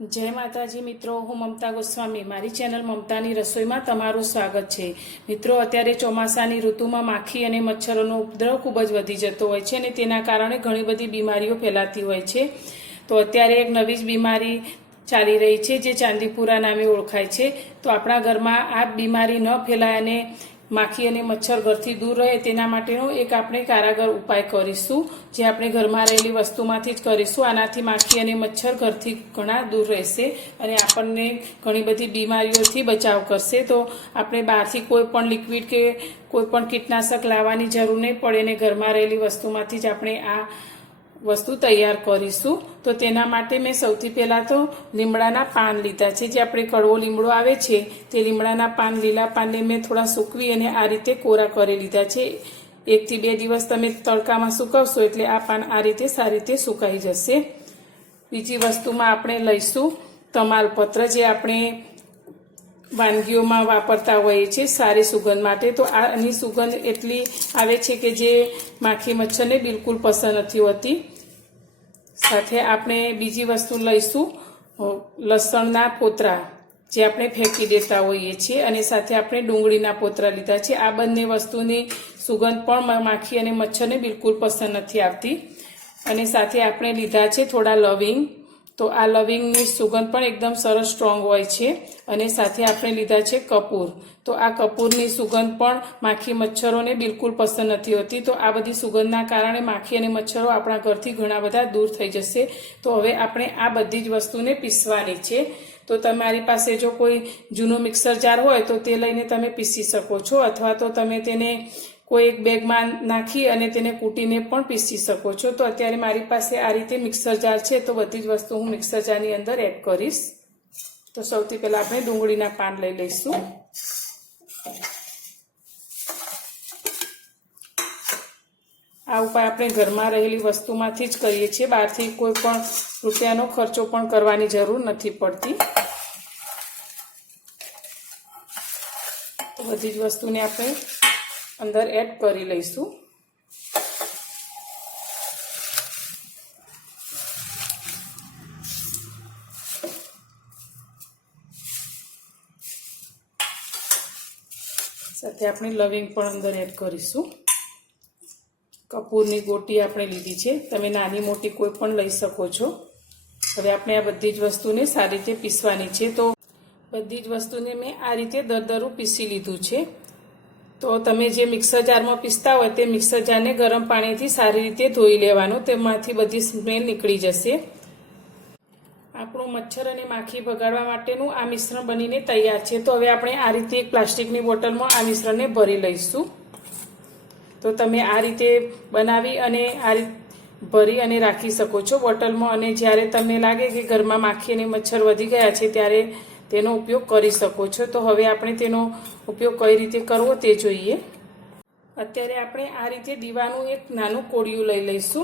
जय माताजी मित्रों, हूँ ममता गोस्वामी। मारी चेनल ममतानी रसोई में तमारुं स्वागत है। मित्रों, अत्यारे ચોમાસાની ઋતુમાં માખી અને મચ્છરોનો ઉપદ્રવ ખૂબ જ વધી જતો હોય છે અને તેના કારણે ઘણી બધી બીમારીઓ ફેલાતી હોય છે। તો અત્યારે એક નવી જ બીમારી ચાલી રહી છે જે ચાંદીપુરા નામે ઓળખાય છે। તો આપણા ઘરમાં આ બીમારી ન ફેલાય અને માખી અને મચ્છર ઘરથી દૂર રહે તેના માટેનો એક આપણે કારાગર ઉપાય કરીશું, જે આપણે ઘરમાં રહેલી વસ્તુમાંથી જ કરીશું। આનાથી માખી અને મચ્છર ઘરથી ઘણા દૂર રહેશે અને આપણને ઘણી બધી બીમારીઓથી બચાવ કરશે। તો આપણે બહારથી કોઈ પણ લિક્વિડ કે કોઈ પણ કીટનાશક લાવવાની જરૂર નહીં પડે અને ઘરમાં રહેલી વસ્તુમાંથી જ આપણે આ वस्तु तैयार करीशू। तो तेना माटे मैं सौथी पहला तो લીમડાના पान लीधा है। जे अपने कड़वो લીમડો आवे छे ते લીમડાના पान लीला पान ने मैं थोड़ा सूकवी अने आ रीते कोरा करी लीधा है। 1 થી 2 दिवस तमे तड़कामां सूकवशो एटले आ पान आ रीते सारी रीते सुकाई जशे। बीजी वस्तुमां आपणे लईशुं तमालपत्र, जे आपणे वानगीओमां वापरता होईए छे सारी सुगंध माटे। तो आनी सुगंध एटली आवे छे के जे माखी मच्छरने बिल्कुल पसंद नथी होती। साथे आपणे बीजी वस्तु लईशुं लसणना पोतरा, जे आपणे फेंकी देता होईए छे, अने साथे आपणे डુંગળીના पोतरा लीधा छे। आ बंने वस्तुनी सुगंध पण माखी अने मच्छरने बिल्कुल पसंद नथी आवती। अने साथे आपणे लीधा छे थोड़ा लविंग। तो आ लविंगनी सुगंध पण एकदम सरस स्ट्रोंग होय छे। अने साथे आपणे लीधा छे कपूर। तो आ कपूरनी सुगंध पण माखी मच्छरोने बिल्कुल पसंद नथी होती। तो आ बधी सुगंधना कारणे माखी अने मच्छरो आपणा घरथी घणा बधा दूर थई जशे। तो हवे आपणे आ बधी ज वस्तुने पीसवानी छे। तो तमारी पासे जो कोई जूनो मिक्सर जार होय तो ते लईने तमे पीसी शको छो, अथवा तो तमे तेने कोई एक बेग में नाखी अने तेने कूटीने पण पीसी शको छो। तो अत्यारे मारी पासे आ रीते मिक्सर जार छे, तो बधी ज वस्तु हूँ मिक्सर जारनी अंदर एड करीश। तो सौथी पहला आपणे डુંગળીના पान लई लईशुं। आ उपाय आपणे घरमां रहेली वस्तुमांथी ज करीए छीए, बहारथी कोई पण रूपियानो खर्चो पण करवानी जरूर नथी पड़ती। तो बधी ज वस्तुने आपणे अंदर एड करी लईशुं। साथे आपणे लविंग पण अंदर एड करीशुं। कपूरनी गोटी आपणे लीधी छे, तमे नानी मोटी कोई पण लई शको छो। हवे आपणे आ बधी ज वस्तुने सारी रीते पीसवानी छे। तो बधी ज वस्तुने मैं आ रीते दरदरू पीसी लीधुं छे। तो तमे जे मिक्सर जार में पीसता हो ते मिक्सर जार ने गरम पानी थी सारी रीते धोई लेवानुं, तेमांथी बधी स्मेल निकળી जशे। आपणुं मच्छर अने माखी भगाडवा माटेनुं आ मिश्रण बनीने तैयार छे। तो हवे आपणे आ रीते एक प्लास्टिकनी बोટલમાં आ मिश्रणने भरी लईशुं। तो तमे आ रीते बनावी अने आ रीते भरी अने राखी शको छो बोટલમાં, अने ज्यारे तमने लागे के घरमां माखी अने मच्छर वधी गया छे त्यारे तेनो उपयोग करी शको छो। तो हवे आपणे तेनो उपयोग कई रीते करवो ते जोईए। अत्यारे आपणे आ रीते दीવાનું एक नाનું કોળિયું લઈ લઈશું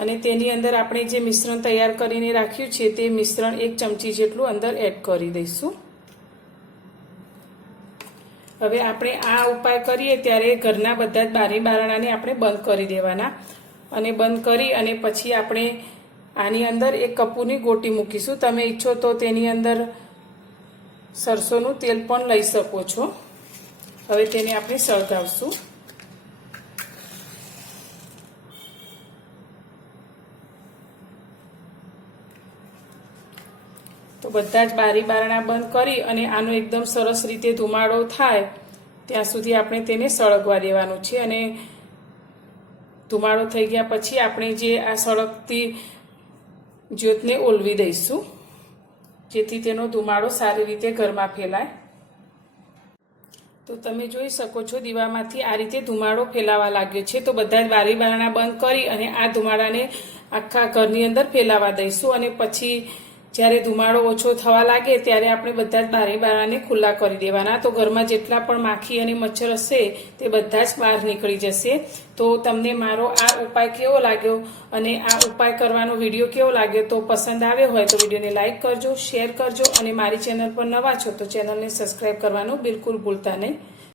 અને તેની અંદર આપણે જે મિશ્રણ તૈયાર કરીને રાખ્યું છે તે મિશ્રણ 1 ચમચી જેટલું અંદર એડ કરી દઈશું। હવે આપણે આ ઉપાય કરીએ ત્યારે ઘરના બધા જ બારી બારણાને આપણે બંધ કરી દેવાના અને બંધ કરી અને પછી આપણે આની અંદર એક કપૂરની ગોટી મૂકીશું। તમે ઈચ્છો તો તેની અંદર સરસોનું તેલ પણ લઈ શકો છો। હવે તેને આપણે સળગાવશું। तो बधा ज बारी बारણા बंद करी अने आनो एकदम सरस रीते धुमाड़ो थाय त्यां सुधी आपणे तेने सळगवा देवानुं छे। अने धुमाड़ो थई गया पछी आपणे जे आ सळगती ज्योतने ओलवी दईशुं, जेथी तेनो धुमाड़ो सारी रीते घरमां फैलाय। तो तमे जोई शको छो दीवामांथी आ रीते धुमाड़ो फैलावा लाग्यो छे। तो बधा ज बारी बारણા बंद करी अने आ धुमाड़ाने आखा घरनी अंदर फैलावा दईशुं अने पछी જ્યારે ધુમાડો ઓછો થવા લાગે ત્યારે આપણે બધા જ બારી બારણાને ખુલ્લા કરી દેવાના। તો ઘરમાં જેટલા પણ માખી અને મચ્છર હશે તે બધા જ બહાર નીકળી જશે। તો તમને મારો આ ઉપાય કેવો લાગ્યો અને આ ઉપાય કરવાનો વિડીયો કેવો લાગ્યો તો પસંદ આવ્યો હોય તો વિડીયોને લાઈક કરજો, શેર કરજો અને મારી ચેનલ પર નવા છો તો ચેનલને સબસ્ક્રાઇબ કરવાનું બિલકુલ ભૂલતા નહીં।